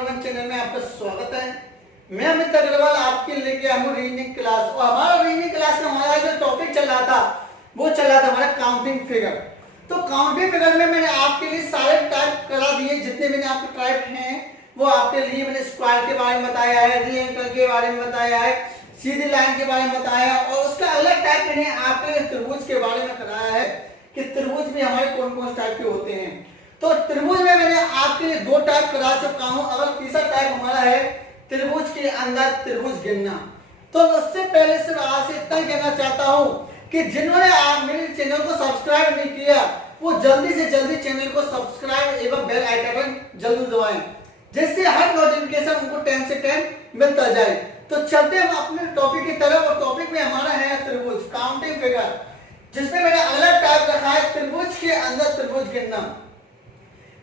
Number 1 channel में आपका स्वागत है। मैं अमित अग्रवाल आपके लेके आया हूँ रीजनिंग क्लास। और हमारा रीजनिंग क्लास में हमारा जो टॉपिक चल रहा था वो चल रहा था हमारा काउंटिंग फिगर। तो काउंटिंग फिगर में मैंने आपके लिए सारे टाइप करा दिए, जितने मैंने आपके टाइप हैं वो आपके लिए मैंने स्क्वायर के बारे में बताया है, री एंगल के बारे में बताया है, सीधी लाइन के बारे में बताया, और उसका अलग टाइप मैंने आपके लिए त्रिभुज के बारे में कराया है कि त्रिभुज में हमारे कौन कौन टाइप के होते हैं। तो त्रिभुज में मैंने आपके लिए 2 टाइप करा चुका हूं। अगर तीसरा टाइप हमारा है त्रिभुज के अंदर त्रिभुज गिनना। तो उससे पहले सिर्फ आपसे इतना कहना चाहता हूं कि जिन्होंने आप मेरे चैनल को सब्सक्राइब नहीं किया वो जल्दी से जल्दी चैनल को सब्सक्राइब एवं बेल आइकन जल्दी दबाएं, जिससे हर नोटिफिकेशन उनको 10 से 10 मिलता जाए। तो चलते हम अपने टॉपिक की तरफ। और टॉपिक में हमारा है त्रिभुज काउंटिंग फिगर, जिसमें मैंने अगला टाइप रखा है त्रिभुज के अंदर त्रिभुज गिनना।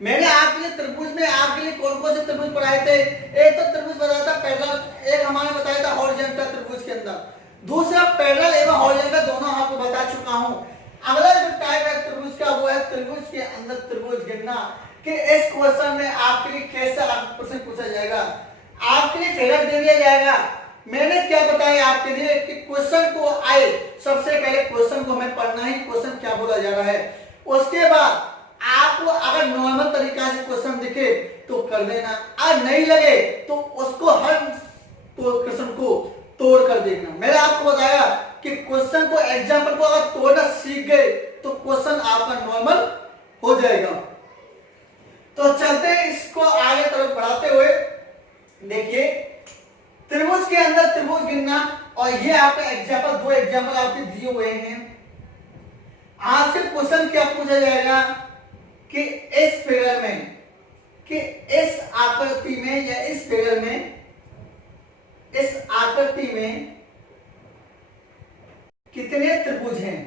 मैंने आपके लिए त्रिभुज में आपके लिए कौन कौन से त्रिभुज पढ़ाए थे। एक तो त्रिभुज बताया था पैरेलल, एक हमारे बताया था हॉरिजॉन्टल त्रिभुज के अंदर, दूसरा पैरेलल एवं हॉरिजॉन्टल दोनों आपको बता चुका हूं। अगला जो टाइप है त्रिभुज का वो है त्रिभुज के अंदर त्रिभुज गिनना। कि इस क्वेश्चन में आपके लिए कैसा प्रश्न पूछा जाएगा, आपके लिए फिगर दे दिया जाएगा। मैंने क्या बताया आपके लिए कि क्वेश्चन को आए सबसे पहले क्वेश्चन को हमें पढ़ना ही, क्वेश्चन क्या बोला जा रहा है। उसके बाद आपको अगर नॉर्मल तरीका से क्वेश्चन दिखे तो कर देना, और नहीं लगे तो उसको हर क्वेश्चन को तोड़ कर देखना। मैंने आपको बताया कि क्वेश्चन को एग्जाम्पल को अगर तोड़ना सीख गए तो क्वेश्चन आपका नॉर्मल हो जाएगा। तो चलते हैं इसको आगे तरफ बढ़ाते हुए। देखिए त्रिभुज के अंदर त्रिभुज गिनना, और ये आपका एग्जाम्पल 2 एग्जाम्पल आपके दिए हुए हैं। आपसे क्वेश्चन क्या पूछा जाएगा कि इस फिगर में, कि इस आकृति में या इस फिगर में, इस आकृति में कितने त्रिभुज हैं।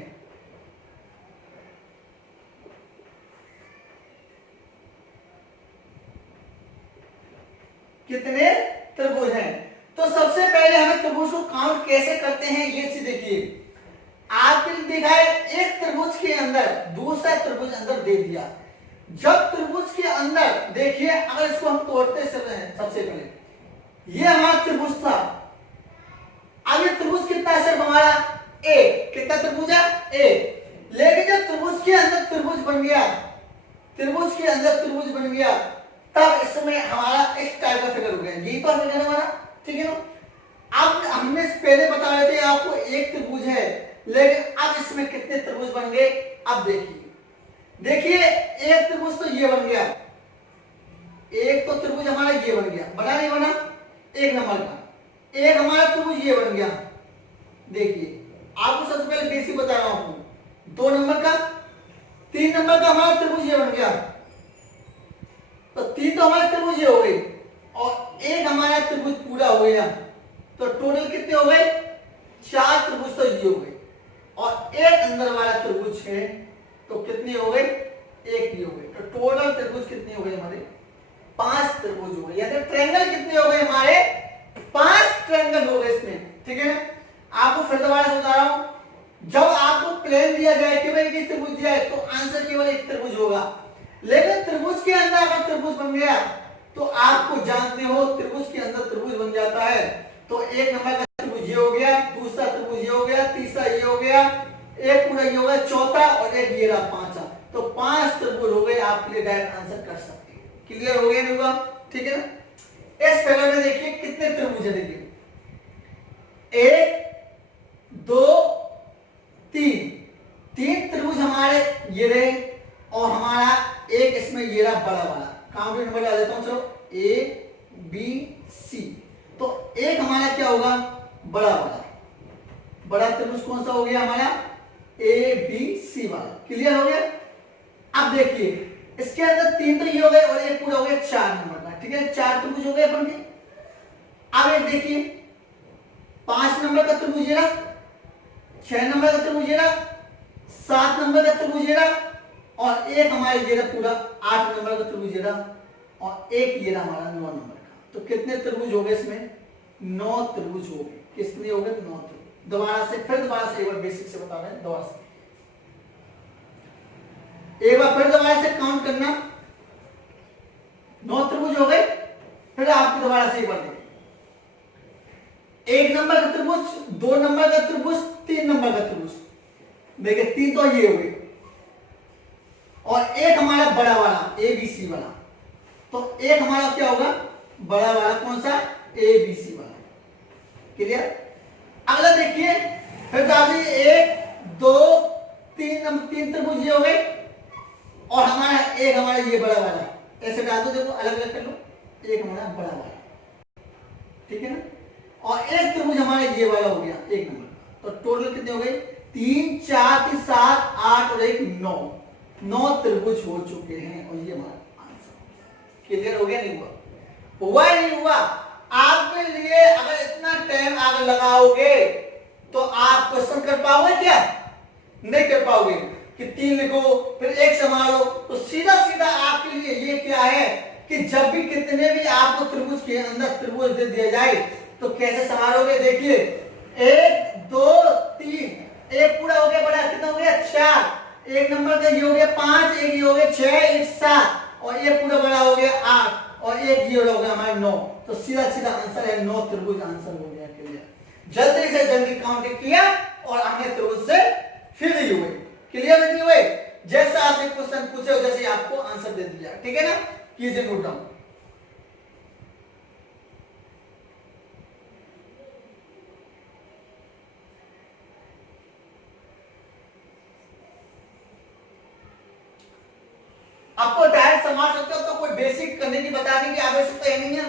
कितने त्रिभुज हैं। तो सबसे पहले हमें त्रिभुज को काउंट कैसे करते हैं ये चीज देखिए। आपके लिए देखा है एक त्रिभुज के अंदर दूसरा त्रिभुज अंदर दे दिया। जब त्रिभुज के अंदर देखिए, अगर इसको हम तोड़ते चले हैं, सबसे पहले ये हमारा त्रिभुज था। अब ये त्रिभुज कितना है सिर्फ हमारा ए, कितना त्रिभुज है ए। लेकिन जब त्रिभुज के अंदर त्रिभुज बन गया, त्रिभुज के अंदर त्रिभुज बन गया, तब इसमें हमारा इस टाइप का फिगर हो गया। यही तो फिगर हमारा, ठीक है ना। अब हमने पहले बता रहे थे आपको एक त्रिभुज है, लेकिन अब इसमें कितने त्रिभुज बन गए। अब देखिए एक त्रिभुज तो ये बन गया, एक तो त्रिभुज हमारा ये बन गया, बना नहीं बना, एक नंबर का। एक हमारा त्रिभुज ये बन गया। देखिए आपको सबसे पहले बेसिक बता रहा हूं, 2 नंबर का, 3 नंबर का हमारा त्रिभुज ये बन गया। तो 3 तो हमारे त्रिभुज ये हो गई, और एक हमारा त्रिभुज पूरा हो गया। तो टोटल कितने हो गए, 4 त्रिभुज तो ये हो गए, और एक अंदर वाला त्रिभुज है तो कितने हो गए, एक ही हो गए। तो टोटल त्रिभुज कितने हो गए हमारे, 5 त्रिभुज हो गए। यानी ट्रायंगल कितने हो गए हमारे, 5 ट्रायंगल हो गए इसमें, ठीक है ना। आपको फिर दोबारा से बता रहा हूं, जब आपको प्लेन दिया जाए कि भाई एक त्रिभुज दिया है तो आंसर केवल एक त्रिभुज होगा। लेकिन त्रिभुज के अंदर अगर त्रिभुज बन गया तो आपको जानते हो त्रिभुज के अंदर त्रिभुज बन जाता है। तो एक नंबर का त्रिभुज ये हो गया, दूसरा त्रिभुज ये हो गया, तीसरा ये हो गया, एक पूरा ये हो गया, चौथा, और एक ये रहा 5। तो 5 त्रिभुज हो गए। आपके लिए डायरेक्ट आंसर कर सकते हैं। क्लियर हो गया नहीं, ठीक है ना। इस फिगर में देखिए कितने त्रिभुज है, देखिए 1 2 3 त्रिभुज हमारे ये रहे, और हमारा एक इसमें ये रहा बड़ा वाला। काउंटिंग नंबर आ जाता हूं, चलो ए बी सी। तो एक हमारा क्या होगा, बड़ा वाला, बड़ा त्रिभुज कौन सा हो गया हमारा, ए बी सी वाला। क्लियर हो गया। अब देखिए इसके अंदर 3 तो ये हो गए, और एक पूरा हो गया 4 नंबर का, ठीक है। 4 त्रिभुज हो गए अपन के। अब एक देखिए 5 नंबर का त्रिभुज ये रहा, 6 नंबर का त्रिभुज ये रहा, 7 नंबर का त्रिभुज ये रहा, और एक हमारे ये रहा पूरा 8 नंबर का त्रिभुज ये रहा, और एक ये रहा हमारा 9 नंबर का। तो कितने त्रिभुज हो गए इसमें, 9 त्रिभुज हो गए। कितने हो गए, 9 त्रिभुज। दोबारा से फिर दोबारा से एक बार बेसिक से बता रहे हैं, दोबारा से एक बार फिर दोबारा से काउंट करना। 9 त्रिभुज हो गए। फिर आपकी दोबारा से एक बार देखिए, 1 नंबर का त्रिभुज, 2 नंबर का त्रिभुज, 3 नंबर का त्रिभुज। देखिए 3 तो ये हो गए और एक हमारा बड़ा वाला ABC वाला, तो एक हमारा क्या होगा बड़ा वाला, कौन सा ABC वाला। क्लियर। अगला देखिए फिर डालिए 1 2 3 नंबर 3 त्रिभुज ये हो गए और हमारा ये बड़ा वाला, ऐसे डाल दो, देखो अलग अलग कर लो, एक हमारा बड़ा वाला, ठीक है ना, और एक त्रिभुज हमारा ये वाला हो गया 1 नंबर। तो टोटल कितने हो गए 3 4 3 7 8 और 1 9 त्रिभुज हो चुके हैं और ये हमारा आंसर। क्लियर हो गया नहीं हुआ? हुआ नहीं हुआ? आपके लिए अगर इतना टाइम आगे लगाओगे तो आप क्वेश्चन कर पाओगे क्या? नहीं कर पाओगे कि 3 लिखो फिर 1 संभालो। तो सीधा सीधा आपके लिए ये क्या है कि जब भी कितने भी आपको त्रिभुज के अंदर त्रिभुज दे दिया जाए तो कैसे संभालोगे। देखिए 1 2 3, एक पूरा हो गया बड़ा, कितना हो गया 4, 1 नंबर का ये हो गया 5, एक ये हो गया 6, एक 7 और ये पूरा बड़ा हो गया 8 और एक ये हो गया हमारा 9। तो सीधा सीधा आंसर है 9 त्रिभुज आंसर हो गया। क्लियर। जल्दी से जल्दी काउंटिंग किया और हमने त्रिभुज से फ्री हुए। क्लियर नहीं हुए? जैसा आपसे क्वेश्चन पूछे जैसे आपको आंसर दे दिया, ठीक है ना। कीजिए नोट डाउन। आपको डायरेक्ट समझ सकते हो तो कोई बेसिक करने की बताने की आवश्यकता नहीं है।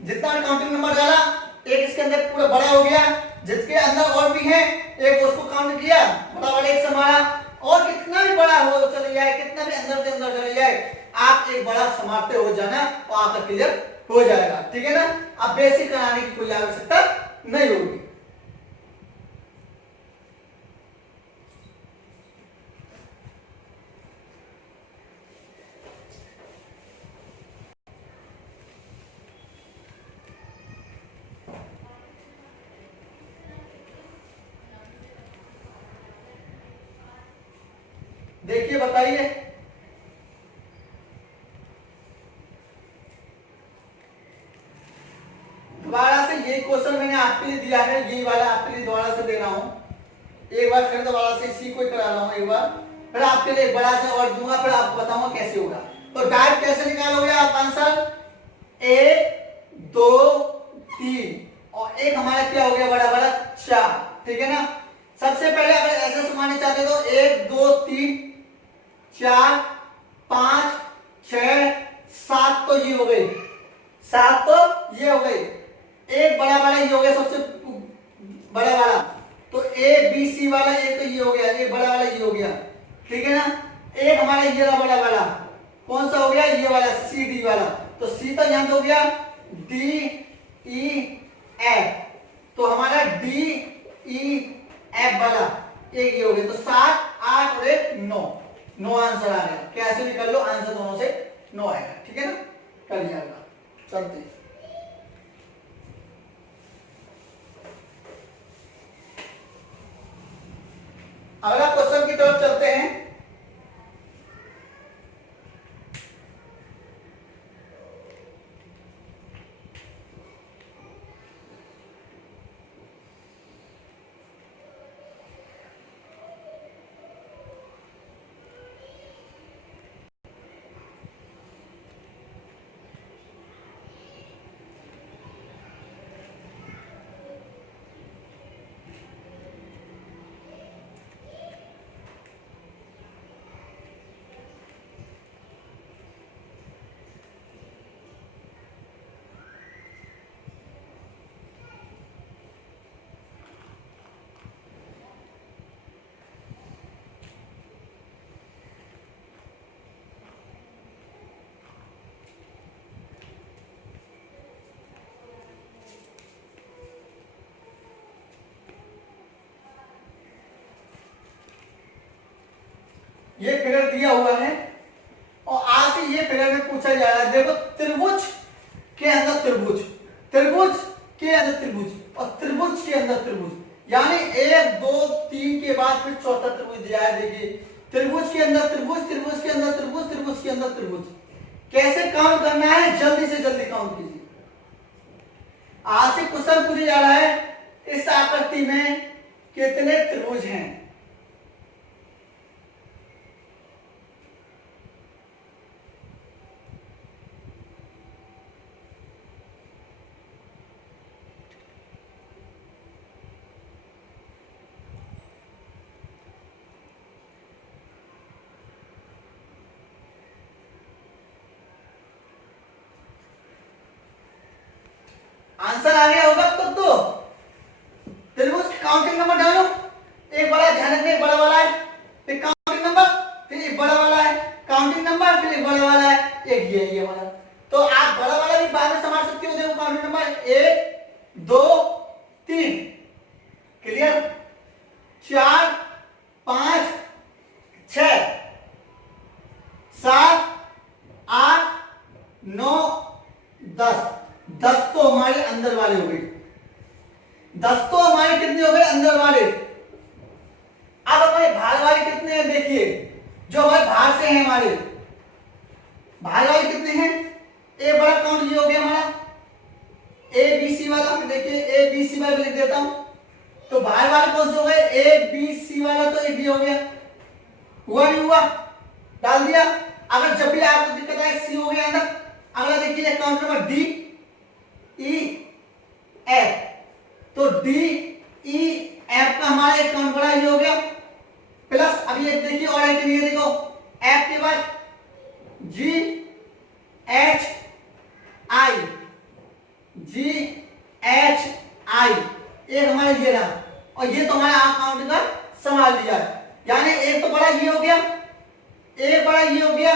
जितना काउंटिंग नंबर डाला एक इसके अंदर पूरा बड़ा हो गया, जिसके अंदर और भी है एक उसको काउंट किया, बड़ा वाला एक समारा, और कितना भी बड़ा हो चले जाए, कितना भी अंदर के अंदर चले जाए, आप एक बड़ा समाप्त हो जाना और आपका क्लियर हो जाएगा, ठीक है ना। अब बेसिक कराने की कोई आवश्यकता नहीं होगी। देखिए बताइए, दोबारा से ये क्वेश्चन मैंने आपके लिए दिया है, ये वाला आपके लिए दोबारा से दे रहा हूं। एक बार फिर दोबारा से इसी को करा रहा हूं एक बार, फिर आपके लिए बड़ा से और दूंगा, फिर आपको बताऊंगा कैसे होगा। तो डायरेक्ट कैसे निकालोगे आप आंसर? 1 2 3 और एक हमारा क्या हो गया बड़ा बड़ा 4, ठीक है ना। सबसे पहले अगर ऐसे सुनाने चाहते हो तो 1 2 3 4 5 6 7 तो ये हो गई, 7 तो ये हो गई, एक बड़ा वाला ये हो गया सबसे बड़ा वाला, तो ए बी सी वाला एक तो ये हो गया, एक बड़ा वाला ये हो गया, ठीक है ना। एक हमारा ये रहा बड़ा वाला, कौन सा हो गया ये वाला सी डी वाला, तो सी तो यहां हो गया डी ई एफ, तो हमारा डी ई एफ वाला एक ये हो गया, तो 7 8 और 1 9 आंसर आ गया। कैसे भी कर लो आंसर दोनों से 9 आएगा, ठीक है ना। कर लिया होगा। चलते अगला क्वेश्चन की तरफ चलते हैं। ये फिगर दिया हुआ है और आज से ये फिगर में पूछा जा रहा है। देखो त्रिभुज के अंदर त्रिभुज, त्रिभुज के अंदर त्रिभुज और त्रिभुज के अंदर त्रिभुज, यानी 1 2 3 के बाद फिर चौथा त्रिभुज दिया है। देखिए त्रिभुज के अंदर त्रिभुज, त्रिभुज के अंदर त्रिभुज, त्रिभुज के अंदर त्रिभुज। कैसे काउंट करना है? जल्दी से जल्दी काउंट कीजिए। आपसे क्वेश्चन पूछा जा रहा है इस आकृति में कितने त्रिभुज हैं। आंसर आ गया होगा तो त्रिभुज काउंटिंग नंबर डालो। एक बड़ा, ध्यान रखना एक बड़ा वाला है, फिर काउंटिंग नंबर, फिर एक बड़ा वाला है, काउंटिंग नंबर, फिर एक बड़ा वाला है, एक ये वाला। तो आप बड़ा वाला भी बाद में संभाल सकते हो। देखो काउंटिंग नंबर 1 2 3, क्लियर, 4 5 6 7 8 9 10। 10 तो हमारे अंदर वाले हो गए। 10 तो हमारे कितने हो गए अंदर वाले। अब हमारे बाहर वाले कितने हैं देखिए, जो हमारे बाहर से हैं, हमारे बाहर वाले कितने हैं। ए बड़ा काउंट ये हो गया हमारा ए बी सी वाला। देखिए ए बी सी वाला लिख देता हूं। तो बाहर वाले कौन से हो गए, ए बी सी वाला, तो एक ये हो गया। हुआ नहीं हुआ, डाल दिया। अगर जब भी आपको दिक्कत आए सी हो गया अंदर। अगला देखिए count number D E F. तो डी ई एफ का हमारा एक काउंट बड़ा ये हो गया। प्लस अब ये देखिए और एक ये देखो एफ के बाद जी H I, ji H I, एक हमारा ये रहा। और ये तो हमारा काउंट का संभाल लिया। यानी एक तो बड़ा ये हो गया, एक बड़ा ये हो गया,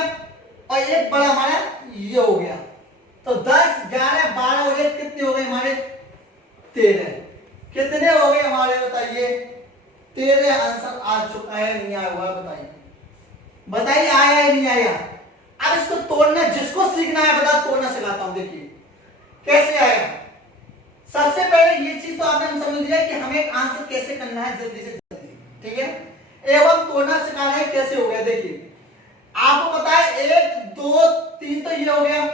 और एक बड़ा हमारा ये हो गया। तो 10 11 12 हो गए, कितने हो गए हमारे 13। कितने हो गए हमारे बताइए 13। आंसर आ चुका है, नहीं आया हुआ बताइए, बताइए आया है नहीं आया। अब इसको तोड़ना, जिसको सीखना है बता, तोड़ना सिखाता हूं। देखिए कैसे आएगा। सबसे पहले ये चीज तो आपने समझ लिया कि हमें आंसर कैसे करना है जल्दी से जल्दी, ठीक है। एवं तोड़ना सिखाना है कैसे हो गया। देखिए आपको पता है 1 2 3 तो ये हो गया,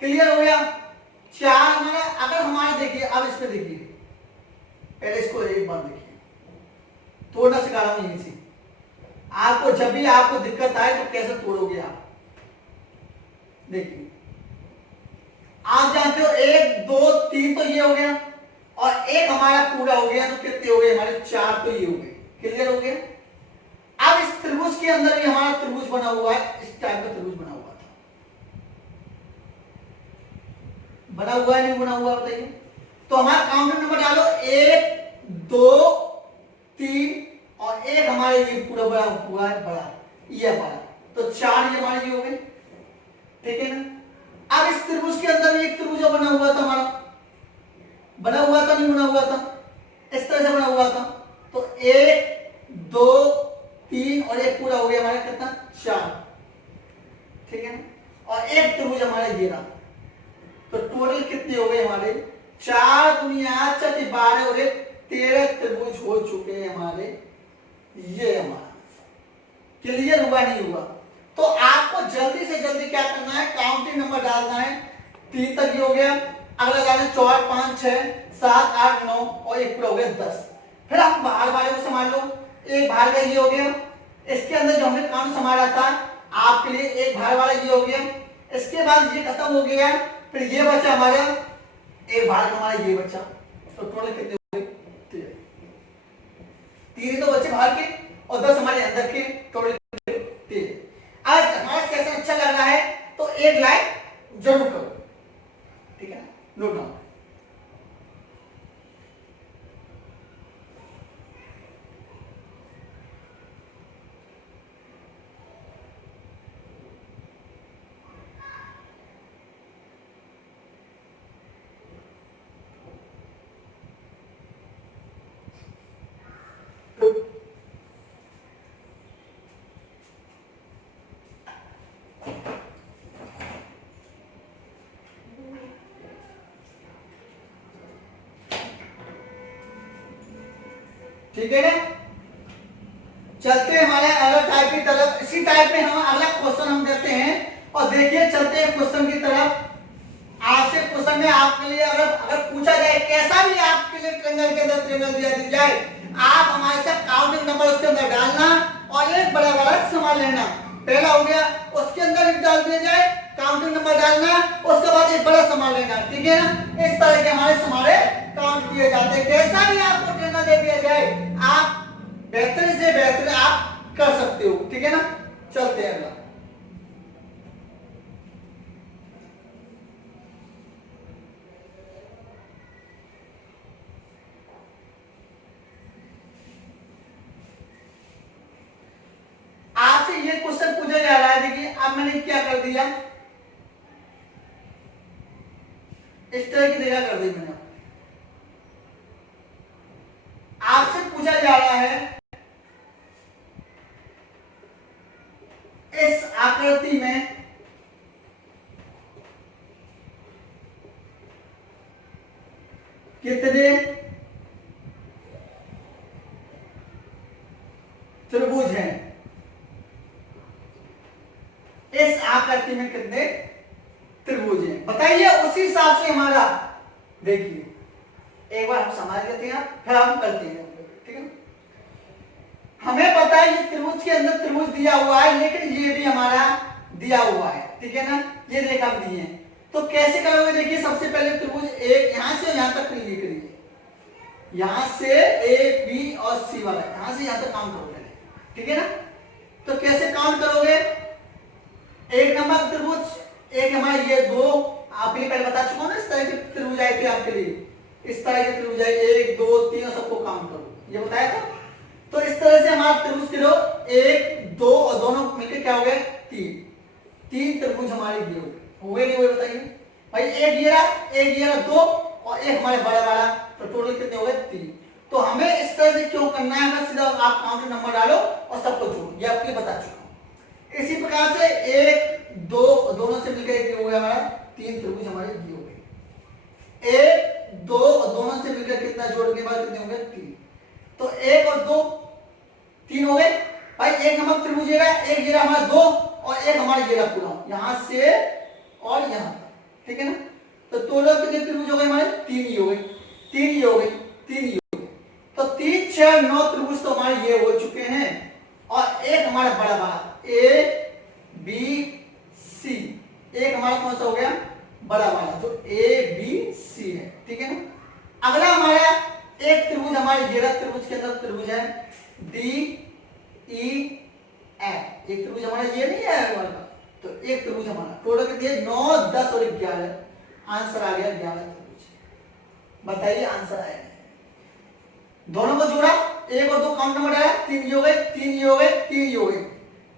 क्लियर हो गया। 4 हमारा, अगर हमारा देखिए अब इस पे देखिए, पहले इसको एक बार देखिए, तोड़ना सिखा रहा हूं। यही से आपको जब भी आपको दिक्कत आए तो कैसे तोड़ोगे आप। देखिए आप जानते हो 1 2 3 तो ये हो गया, और एक हमारा पूरा हो गया। तो कितने हो गए हमारे 4 तो ये हो गए, क्लियर हो गया। अब इस त्रिभुज के अंदर भी हमारा त्रिभुज बना हुआ है, इस टाइप का त्रिभुज बना हुआ था। बना हुआ है नहीं बना हुआ बताइए। तो हमारा काउंटर नंबर डालो 1 2 3, और एक हमारे ये पूरा बड़ा हुआ है, बड़ा ये बड़ा। तो 4 ये हमारे ये हो गए, ठीक है ना। अब इस त्रिभुज के अंदर भी एक त्रिभुज बना हुआ था हमारा, बना हुआ था नहीं बना हुआ था, इस तरह से बना हुआ था। तो 1 2 3 और एक पूरा हो गया हमारा कितना 4, ठीक है ना। और एक त्रिभुज हमारा ये रहा। तो टोटल कितने हो गए हमारे 4 दुनिया 4 12 और 13 त्रिभुज हो चुके हैं हमारे। ये हमारा क्लियर हुआ नहीं हुआ। तो आपको जल्दी से जल्दी क्या करना है, काउंटिंग नंबर डालना है। 3 तक ये हो गया, अगला डालना 4 5 6 7 8 9 और एक पूरा हो गया 10। फिर आप बाहर वाले को संभाल लो। एक बाहर का ये हो गया, इसके अंदर जो हमने काउंट संभाला था आपके लिए, एक बाहर वाला ये हो गया। इसके बाद ये खत्म हो गया, फिर ये बचा हमारा, एक बाहर का हमारा ये बचा। तो टोटल कितने हो गए 3 तो बच्चे बाहर के और 10 हमारे अंदर के, टोटल 3। आज हमारा सेशन अच्छा लग रहा है तो एक लाइक जरूर करो, ठीक है, नोट डाउन। ठीक है ना। चलते हैं हमारे अगला टाइप की तरफ। इसी टाइप में हम अगला क्वेश्चन हम देते हैं, और देखिए चलते हैं क्वेश्चन की तरफ। आपसे क्वेश्चन में आपके लिए अगर अगर पूछा जाए कैसा भी आपके लिए ट्रायंगल के अंदर ट्रायंगल दिया जाए, आप हमारे साथ काउंटिंग नंबर उसके अंदर डालना और एक बड़ा बड़ा सामान लेना। पहला हो गया, उसके अंदर एक डाल दिया जाए, काउंटिंग नंबर डालना, उसके बाद एक बड़ा सामान लेना, ठीक है ना। इस तरह के हमारे सामाने काउंट किए जाते हैं। कैसा भी आपको ट्रायंगल दे दिया जाए, आप बेहतर से बेहतर आप कर सकते हो, ठीक है ना। चलते हैं अगला। आपसे ये क्वेश्चन पूछा जा रहा है, देखिए अब मैंने क्या कर दिया, इस तरह की जगह कर दी मैंने। आपसे पूछा जा रहा है इस आकृति में कितने त्रिभुज हैं, इस आकृति में कितने त्रिभुज हैं बताइए। उसी हिसाब से हमारा देखिए एक बार हम समझ लेते हैं, फिर हम करते हैं, ठीक है। हमें पता है इस त्रिभुज के अंदर त्रिभुज दिया हुआ है, लेकिन ये भी हमारा दिया हुआ है, ठीक है ना। ये रेखा दिए हैं, तो कैसे करोगे, देखिए सबसे पहले त्रिभुज एक यहां से यहां तक लिख लीजिए, यहां से ए बी और सी वाला, यहां से यहां तक काउंट करोगे, ठीक है ना। तो कैसे काउंट करोगे, एक नंबर त्रिभुज, एक हमारा ये दो, आपके लिए पहले बता चुका हूं ना, इस तरह के त्रिभुज आए थे आपके लिए, इस तरह के त्रिभुज आए, एक दो तीन, सबको काउंट करो, ये बताया था। तो इस तरह से हमारा त्रिभुज के लो, एक दो और दोनों मिलकर क्या हो गए, तीन, तीन त्रिभुज हमारे ये हो गए, नहीं हुए बताइए भाई। एक ये रहा दो और एक हमारे बड़ा वाला, तो टोटल कितने हो गए, तीन। तो हमें इस तरह से क्यों करना है, बस सीधा आप काउंट नंबर डालो और सबको जोड़ो, ये आपके लिए बता चुका हूं। इसी प्रकार से एक दो दोनों से मिलकर एक हो गया हमारा, तीन त्रिभुज हमारे ये हो गए। एक दो और दोनों से मिलकर कितना जोड़ के बाद कितने हो गए, तीन। तो एक और दो तीन हो गए भाई। एक नंबर त्रिभुज ये रहा, एक ये रहा हमारा दो और एक हमारा ये रहा पूरा, यहां से और यहां तक, ठीक है ना। तो टोटल कितने त्रिभुज हो गए हमारे, तीन ही हो गए, तीन ही हो गए, तीन ही हो गए। तो 3 6 9 त्रिभुज तो हमारे ये हो चुके हैं, और एक हमारा बड़ा वाला ए बी सी, एक हमारा कौन सा हो गया, बड़ा वाला, जो ए बी सी है, ठीक है ना। अगला हमारा एक त्रिभुज हमारे ये त्रिभुज के अंदर त्रिभुज है डी ई एफ, एक त्रिभुज हमारा ये नहीं है हमारा, तो एक त्रिभुज हमारा टोटल कितने, 9 10 और 11, आंसर आ गया 11 त्रिभुज। बताइए आंसर आएगा, दोनों को जोड़ा, एक और दो काउंट नंबर डाला, तीन ये हो गए, तीन ये हो गए, तीन ये हो गए,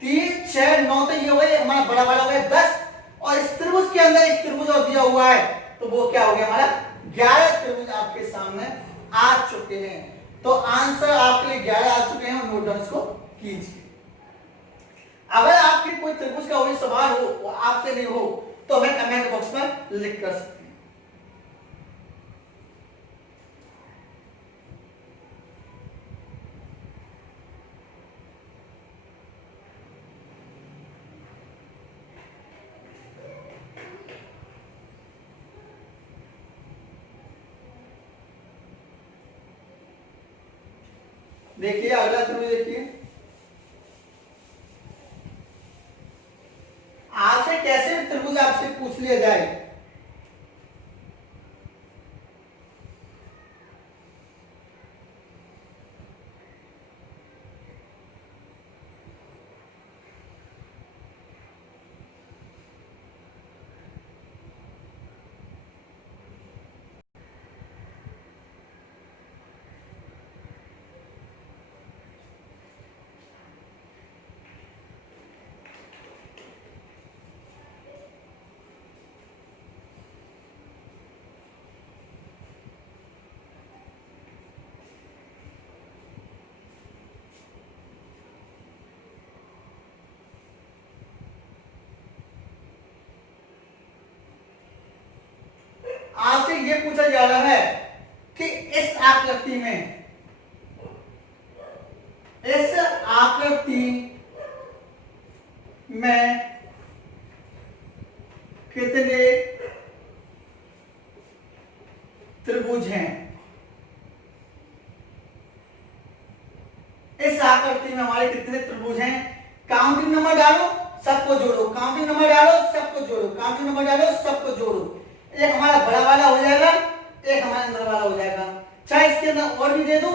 3 6 9 तो ये हो गए, हमारा बड़ा वाला हो गया 10, और इस त्रिभुज के अंदर एक त्रिभुज और दिया हुआ है, तो वो क्या हो गया हमारा, 11 त्रिभुज आपके सामने आ चुके हैं। तो आंसर आपके लिए 11 आ चुके हैं, और नोट डाउन इसको कीजिए। अगर आपके कोई त्रिभुज का कोई सवाल हो, वो आपसे नहीं हो, तो हमें कमेंट बॉक्स में लिख कर सकते हैं। देखिए अगला त्रिभुज देखिए, आपसे कैसे त्रिभुज आपसे पूछ लिया जाए, आपसे ये पूछा जा रहा है कि इस आकृति में, इस आकृति में कितने त्रिभुज हैं। इस आकृति में हमारे कितने त्रिभुज हैं? काउंटिंग नंबर डालो, सबको जोड़ो, काउंटिंग नंबर डालो, सबको जोड़ो, काउंटिंग नंबर डालो, सबको जोड़ो। एक हमारा बड़ा वाला हो जाएगा, एक हमारा अंदर वाला हो जाएगा। चाहे इसके अंदर और भी दे दो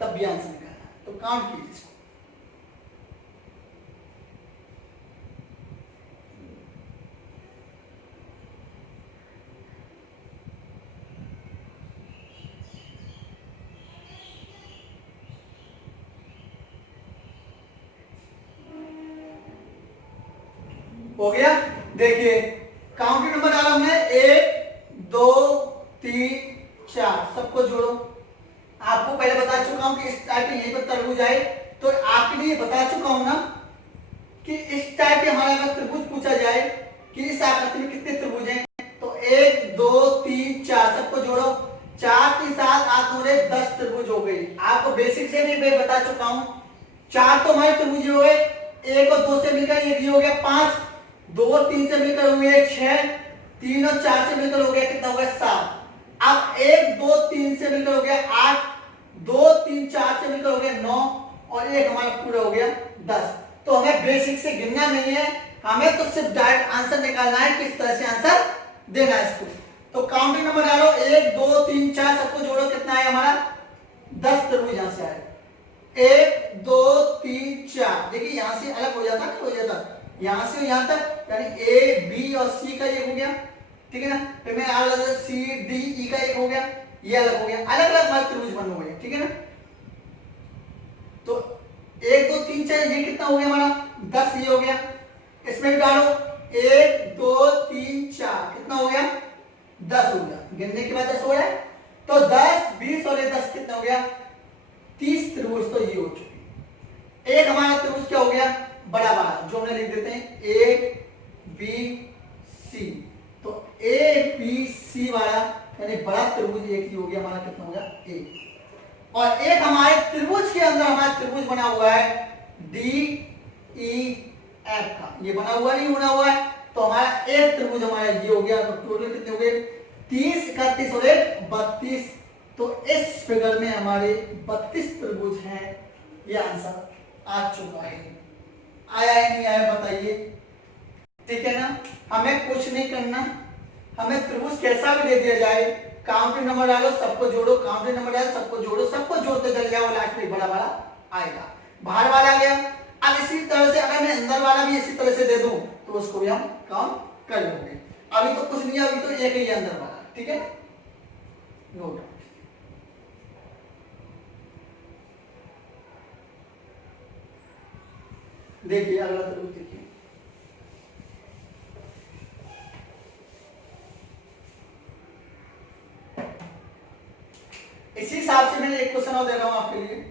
तब भी आंसर निकालना है। तो काउंट कीजिए इसको। हो गया। देखिए काउंटिंग नंबर डाला हमने 1 2 3 4, सबको जोड़ो। आपको पहले बता चुका हूं कि इस टाइप के यहीं पर त्रिभुज आए, तो आपके लिए बता चुका हूं ना कि इस टाइप के हमारे अगर त्रिभुज पूछा जाए कि इस आकृति में कितने त्रिभुज हैं, तो 1 2 3 4, सबको जोड़ो। 4 के साथ 8 और 10 त्रिभुज हो गई। आपको बेसिक से भी मैं बता चुका हूं। 4 तो हमारे त्रिभुज हो गए, 1 और 2 से मिलकर एक हो गया 5, 2 और 3 से मिलकर हुए 6, 3 और 4 से मिलकर हो गया कितना हो गया 7। अब 1 2 3 से मिलकर हो गया 8, 2 3 4 से मिलकर हो गया 9 और एक हमारा पूरा हो गया 10। तो हमें बेसिक से गिनना नहीं है, हमें तो सिर्फ डायरेक्ट आंसर निकालना है, किस तरह से आंसर देना है इसको। तो काउंटिंग नंबर डालो 1 2 3 4, सबको जोड़ो, कितना है हमारा 10 त्रिभुज यहां से आए। 1 2 3 4, देखिए यहां से अलग हो जाता है, हो जाता यहां से यहां तक, यानी ए बी और सी का एक हो गया, ठीक है ना। फिर मैं अलग सी डी ई का एक हो गया, ये अलग हो गया, अलग अलग हमारे त्रिभुज बने हुए हैं, ठीक है ना। तो 1 2 3 4 ये कितना हो गया हमारा 10, ये हो गया। इसमें भी डालो 1 2 3 4, कितना हो गया 10 हो गया। गिनने के बाद 10 हो गया, तो 10 20 और ये 10 कितना हो गया 30 त्रिभुज। तो ये हो चुकी। एक हमारा त्रिभुज क्या हो गया बड़ा वाला, जो हमने लिख देते हैं ए बी सी। तो ए बी सी वाला यानी बड़ा त्रिभुज एक ही हो गया हमारा, कितना हो गया ए। और एक हमारे त्रिभुज के अंदर हमारा त्रिभुज बना हुआ है डी ई एफ का, ये बना हुआ नहीं बना हुआ है, तो हमारा एक त्रिभुज हमारा ये हो गया। तो टोटल कितने हो गए 30 31 और 32। तो इस फिगर में हमारे 32 त्रिभुज हैं। ये आंसर आ चुका है। आया है नहीं आया बताइए, ठीक है ना। हमें कुछ नहीं करना, हमें त्रिभुज कैसा भी दे दिया जाए, काउंटिंग नंबर डालो, सबको जोड़ो, काउंटिंग नंबर डालो, सबको जोड़ो, सबको जोड़ते चले जाओ, लास्ट में बड़ा वाला आएगा। बाहर वाला आ गया। अब इसी तरह से अगर मैं अंदर वाला भी इसी तरह से दे दूं तो उसको भी हम काउंट कर लेंगे। अभी तो कुछ नहीं, अभी तो एक ही अंदर वाला, ठीक है। नोट देखिए अगला त्रिभुज देखिए, इसी हिसाब से मैंने एक क्वेश्चन और दे रहा हूं आपके लिए।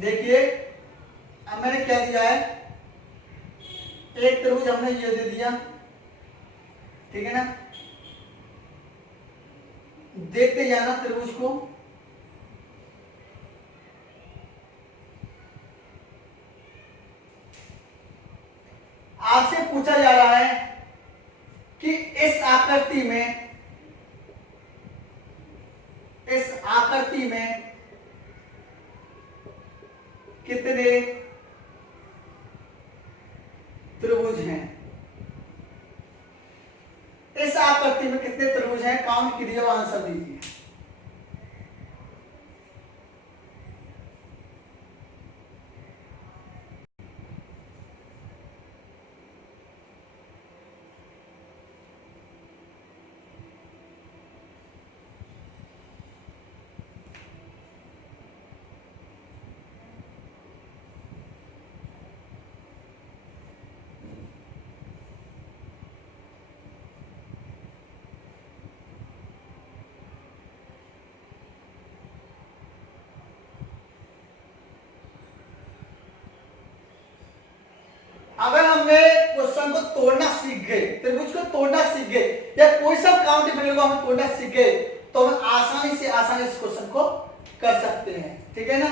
देखिए अब मैंने क्या दिया है, एक त्रिभुज हमने ये दे दिया, ठीक है ना। देखते जाना त्रिभुज को, आपसे पूछा जा रहा है कि इस आकृति में कितने त्रिभुज हैं, इस आकृति में कितने त्रिभुज हैं, काउंट कीजिए और आंसर दीजिए। अगर हमने क्वेश्चन को तोड़ना सीख गए, त्रिभुज को तोड़ना सीख गए, या कोई सब काउंटिंग फिगर को हम तोड़ना सीख गए, तो हम आसानी से इस क्वेश्चन को कर सकते हैं, ठीक है ना।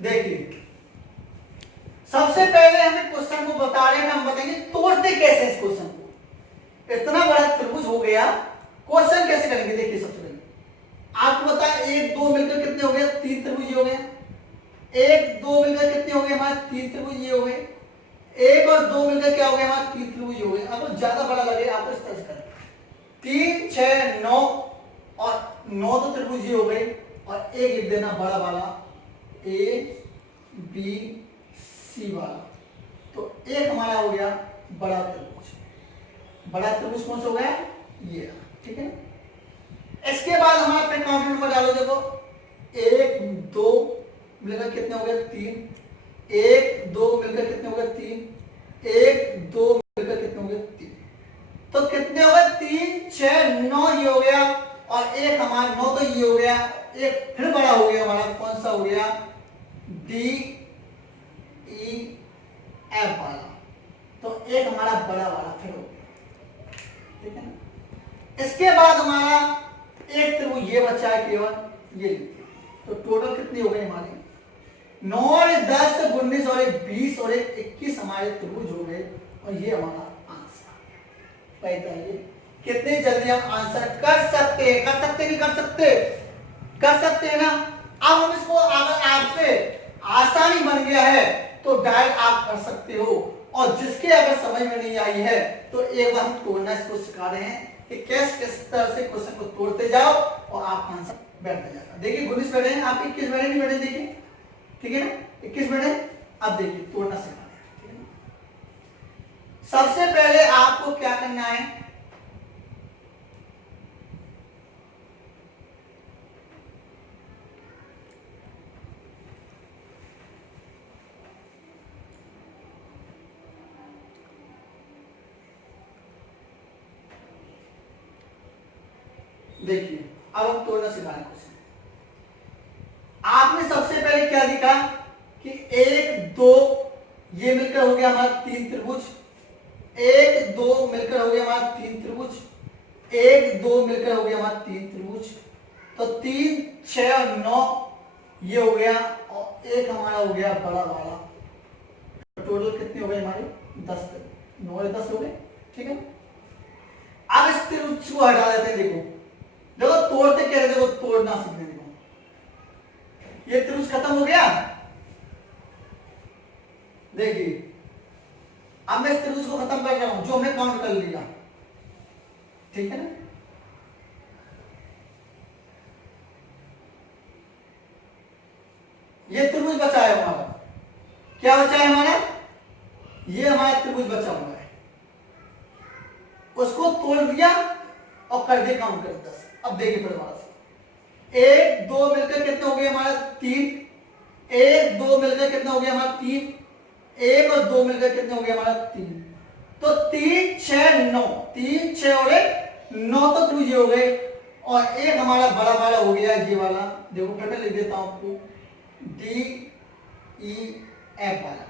देखिए सबसे पहले हमें क्वेश्चन को बता रहे हैं, हम बताएंगे तोड़ते कैसे इस क्वेश्चन को। इतना बड़ा त्रिभुज हो गया, क्वेश्चन कैसे करेंगे। देखिए सबसे पहले आपको पता है 1 2 मिलकर कितने हो गए, 3 त्रिभुज हो गए। 1 2 मिलकर कितने हो गए हमारे, 3 त्रिभुज ये हो गए। 1 और 2 मिलकर क्या हो गया हमारे, 3 त्रिभुज हो गए। अब ज्यादा बड़ा लगे आपको इस तरह से करें, 3 6 9 और 9 तो त्रिभुज ये हो गए, और एक लिख देना बड़ा वाला ए बी सी वाला। तो एक हमारा हो गया बड़ा त्रिभुज। बड़ा त्रिभुज कौन सा हो गया, ये, ठीक है। इसके बाद हमारा अपने काउंटर नंबर डालो, देखो 1 2 मिलकर कितने हो गए, 3। 1 2 मिलकर कितने हो गए, 3। 1 2 मिलकर कितने हो गए, 3। तो कितने हो गए, 3 6 9 ये हो गया, और एक हमारा 9 तो ये हो गया। एक फिर बड़ा हो गया हमारा, कौन सा हो गया, डी ई एफ वाला। तो एक हमारा बड़ा वाला फिर हो गया, ठीक है ना। इसके बाद हमारा एक त्रिभुज ये बचा है केवल, ये लिखते हैं। तो टोटल कितनी हो गई हमारी, 9 और 10 19 और 20 और 21 हमारे त्रिभुज हो गए, और ये हमारा आंसर। बताइए कितने जल्दी हम आंसर कर सकते हैं, कर सकते नहीं कर सकते, कर सकते हैं ना। अब हम इसको अगर आपसे आसानी बन गया है तो डायरेक्ट आप कर सकते हो, और जिसके अगर समझ में नहीं आई है तो एक बार हम तोड़ना इसको सिखा रहे हैं कि किस तरह से क्वेश्चन को तोड़ते जाओ और आप आंसर बैठते जाएगा। देखिए 19 बैठे हैं, आप 21 बैठे नहीं बैठे, देखिए, ठीक है ना, 21 बैठे। अब देखिए तोड़ना सिखा रहे हैं, ठीक है ना। सबसे पहले आपको क्या करना है, देखिए अब हम तोड़ना सिखा रहे हैं। आपने सबसे पहले क्या लिखा कि 1 2 ये मिलकर हो गया हमारा 3 त्रिभुज। 1 2 मिलकर हो गया हमारा 3 त्रिभुज। 1 2 मिलकर हो गया हमारा 3 त्रिभुज। तो 3 6 और 9 ये हो गया, और एक हमारा हो गया बड़ा वाला। तो टोटल कितने हो गए हमारे, 10 9 और 10 हो गए, ठीक है। अब इस त्रिभुज को हटा देते हैं। देखो तोड़ते क्या है, देखो तोड़ना सीखने को। ये त्रिभुज खत्म हो गया, देखिए अब मैं इस त्रिभुज को खत्म कर रहा हूं जो हमने काउंट कर लिया, ठीक है ना। ये त्रिभुज बचा है हमारा, क्या बचा है हमारा, ये हमारा त्रिभुज बचा हुआ है, उसको तोड़ दिया और कर दिया काउंट कर 10। अब देखिए फिर हमारा 1 2 मिलकर कितना हो गया हमारा 3। 1 2 मिलकर कितना हो गया हमारा 3। 1 और 2 मिलकर कितना हो गया हमारा 3। तो 3 6 9, 3 6 और 1 9 तो त्रिभुज हो गए, और एक हमारा बड़ा वाला हो गया ये वाला। देखो फिर मैं लिख देता हूं आपको, डी ई एफ वाला।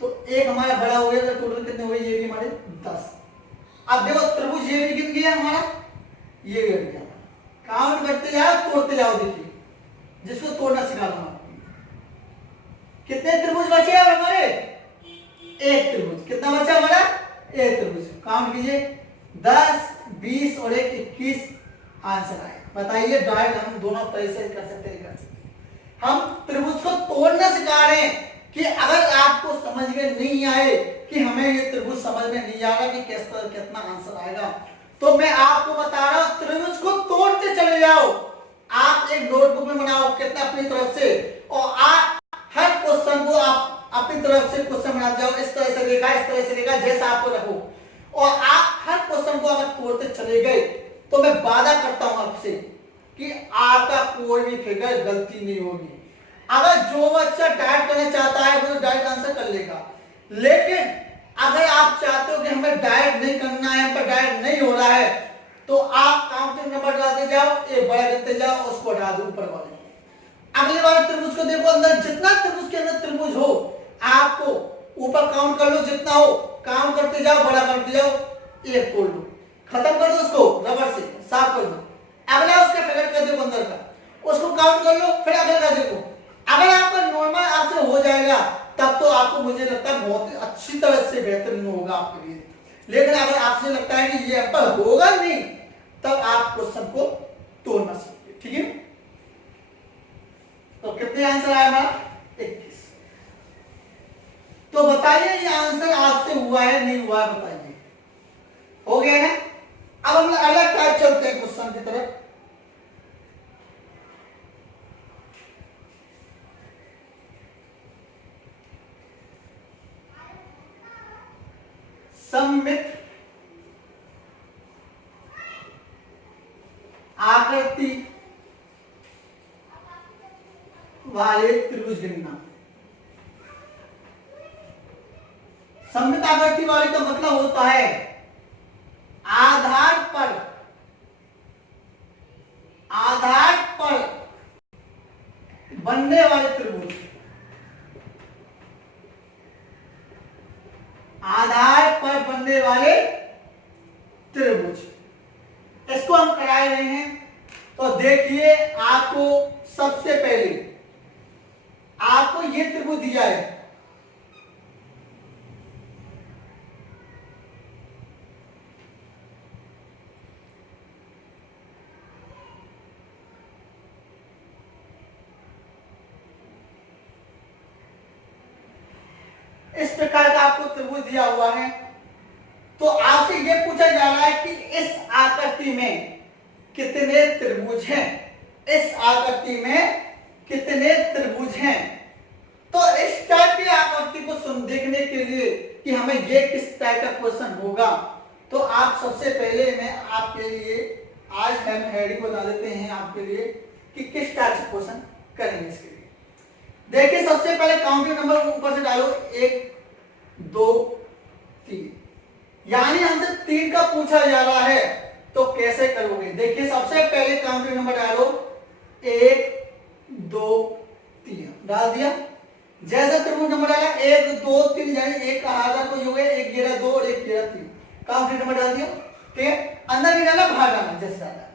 तो एक हमारा बड़ा हो गया, तो टोटल कितने हो गए, ये भी हमारे 10। अब देखो त्रिभुज ये भी कितना गया हमारा, ये भी गया। काउंट करते जाओ तोड़ते जाओ, देखिए जिसको तोड़ना सिखा रहा हूं आपको। कितने त्रिभुज बचे हैं हमारे, एक त्रिभुज। कितना बचा हमारा, एक त्रिभुज। काउंट कीजिए, 10 20 और 1 21 आंसर आए। बताइए डायरेक्ट हम दोनों तरह से कर सकते हैं, कर सकते हैं। हम त्रिभुज को तोड़ना सिखा रहे हैं कि अगर आपको समझ में नहीं आए कि हमें ये त्रिभुज समझ में नहीं आ रहा कि किस तरह कितना आंसर आएगा, तो मैं आपको बता रहा हूं त्रिभुज को तोड़ते चले जाओ। आप एक नोटबुक में बनाओ कितना अपनी तरफ से, और आप हर क्वेश्चन को आप अपनी तरफ से क्वेश्चन बनाते जाओ। इस तरह से देखा, इस तरह से देखा, जैसा आपको रखो, और आप हर क्वेश्चन को अगर तोड़ते चले गए तो मैं वादा करता हूं आपसे कि आपका कोई भी फिगर गलती नहीं होगी। अगर जो बच्चा डायरेक्ट करना चाहता है वो डायरेक्ट आंसर कर लेगा, लेकिन अगर आप चाहते हो कि हमें डायरेक्ट नहीं करना है, पर डायरेक्ट नहीं हो रहा है, तो आप काउंटिंग नंबर डालते जाओ, एक बड़ा करते जाओ, उसको हटा दो ऊपर वाले। अगले बार त्रिभुज को देखो, अंदर जितना त्रिभुज के अंदर त्रिभुज हो आपको ऊपर काउंट कर लो, जितना हो काउंट करते जाओ, बड़ा करते जाओ, एक तोड़ लो, खत्म कर दो उसको, रबर से साफ कर दो। अगला उसका फिगर कर दो अंदर का, उसको काउंट कर लो, फिर अगले का देखो। अगर आपका नॉर्मल आपसे हो जाएगा तब तो आपको मुझे लगता है बहुत ही अच्छी तरह से बेहतरीन होगा आपके लिए। लेकिन अगर आपसे लगता है कि ये एप्पल होगा नहीं, तब आप क्वेश्चन को तोड़ ना सकते। ठीक है, तो कितने आंसर आया हमारा? 21। तो बताइए ये आंसर आज से हुआ है नहीं हुआ है, बताइए। हो गया है। अब हम अलग टाइप चलते हैं क्वेश्चन की तरफ। सममित आकृति वाले त्रिभुज गिनना। सममित आकृति वाले का मतलब होता है आधार पर बनने वाले त्रिभुज, आधार पर बनने वाले त्रिभुज, इसको हम कराए रहे हैं। तो देखिए, आपको सबसे पहले आपको ये त्रिभुज दिया है, इस प्रकार का आपको त्रिभुज दिया हुआ है। तो आपसे यह पूछा जा रहा है कि इस आकृति में कितने त्रिभुज हैं, इस आकृति में कितने त्रिभुज हैं। तो इस टाइप की आकृति को देखने के लिए कि हमें यह किस टाइप का क्वेश्चन होगा, तो आप सबसे पहले मैं आपके लिए आज हम हेडिंग बता देते हैं आपके लिए कि किस टाइप से क्वेश्चन करेंगे। इसके लिए देखिए, सबसे पहले काउंटिंग नंबर ऊपर से डालो, 1 2 3, यानी हमसे 3 का पूछा जा रहा है, तो कैसे करोगे? देखिए, सबसे पहले काउंटिंग नंबर डालो, 1 2 3 डाल दिया। जैसे त्रिभुज नंबर डाला 1 2 3, यानी एक का आधा को हो गया, 1 11 2 और 1 11 3, काउंटिंग नंबर डाल दिया। ठीक है, अंदर भी डाला, बाहर डाला, जैसे डाला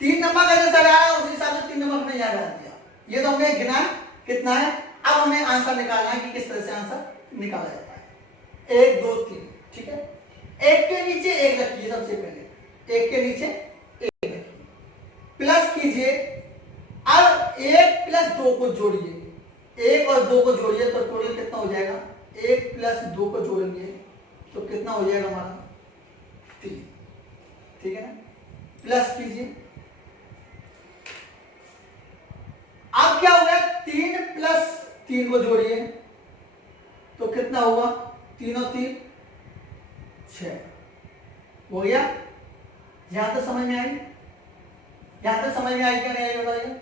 3 नंबर का जैसा डाला उस हिसाब से 3 नंबर हमने यहाँ डाल दिया। ये तो हमने गिना कितना है। अब हमें आंसर निकालना है कि किस तरह से आंसर निकाला जाता है। 1 2 3, ठीक है, एक के नीचे एक रखिए, सबसे पहले एक के नीचे एक रखिए, प्लस कीजिए। अब 1 प्लस 2 को जोड़िए, 1 और 2 को जोड़िए तो टोटल कितना हो जाएगा? 1 प्लस 2 को जोड़ेंगे तो कितना हो जाएगा हमारा? 3। ठीक है ना, प्लस कीजिए। अब क्या होगा? 3 प्लस 3 को जोड़िए तो कितना होगा? 3 और 3 6 हो गया। यहां तक समझ में आई? यहां तक समझ में आई क्या नहीं आई बताइए।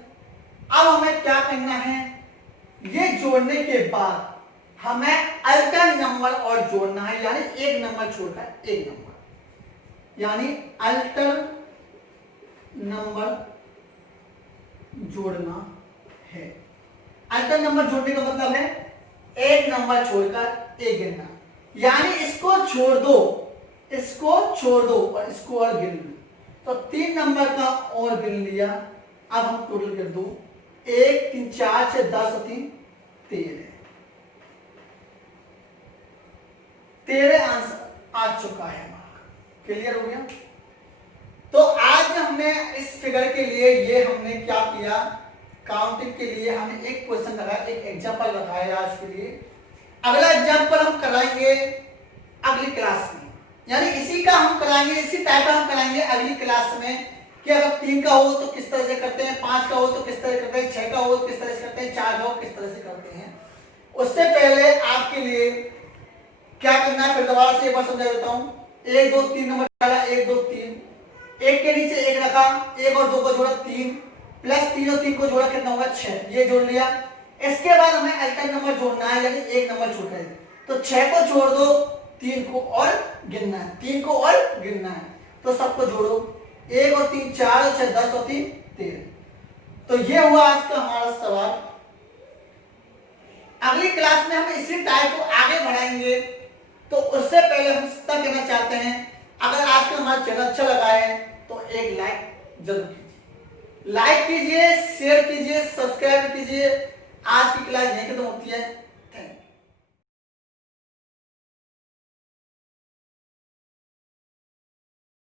अब हमें क्या करना है, ये जोड़ने के बाद हमें अल्टर नंबर और जोड़ना है, यानी एक नंबर छोड़कर एक नंबर, यानी अल्टर नंबर जोड़ना है। अल्टर नंबर जोड़ने का मतलब है एक नंबर छोड़कर एक गिनना, यानी इसको छोड़ दो, इसको छोड़ दो और इसको और गिन लो, तो 3 नंबर का और गिन लिया। अब हम टोटल कर दो, 1 3 4 6 10 और 3 13 आंसर आ चुका है हमारा। क्लियर हो गया? तो आज हमने इस फिगर के लिए ये हमने क्या किया, काउंटिंग के लिए हमने एक क्वेश्चन लगाया, एक एग्जांपल लगाया आज के लिए। अगला एग्जांपल हम कराएंगे अगली क्लास में, यानी इसी का हम कराएंगे, इसी टाइप का हम कराएंगे अगली क्लास में कि अगर 3 का हो तो किस तरह से करते हैं, 5 का हो तो किस तरह से करते हैं, 6 का हो तो किस तरह से करते हैं, 4 का हो किस तरह से करते हैं। उससे पहले आपके लिए क्या करना है फिर दोबारा से एक बार समझा देता हूं। 1 2 3 नंबर डाला, 1 2 3, एक के नीचे एक रखा, 1 और 2 को जोड़ा 3, प्लस 3 और 3 को जोड़ा कितना होगा? 6, ये जोड़ लिया। इसके बाद हमें अल्टर नंबर जोड़ना है, यानी एक नंबर छोड़ है, तो 6 को छोड़ दो, 3 को और गिनना है, 3 को और गिनना है, तो सबको जोड़ो, 1 और 3 4 और 6 10 और 3 13। तो ये हुआ आज का हमारा सवाल। अगली क्लास में हम इसी टाइप को आगे बढ़ाएंगे। तो उससे पहले हम इतना कहना चाहते हैं, अगर आज का हमारा चैनल अच्छा लगा है तो एक लाइक जरूर कीजिए, लाइक कीजिए, शेयर कीजिए, सब्सक्राइब कीजिए। आज की क्लास यहीं खत्म होती है।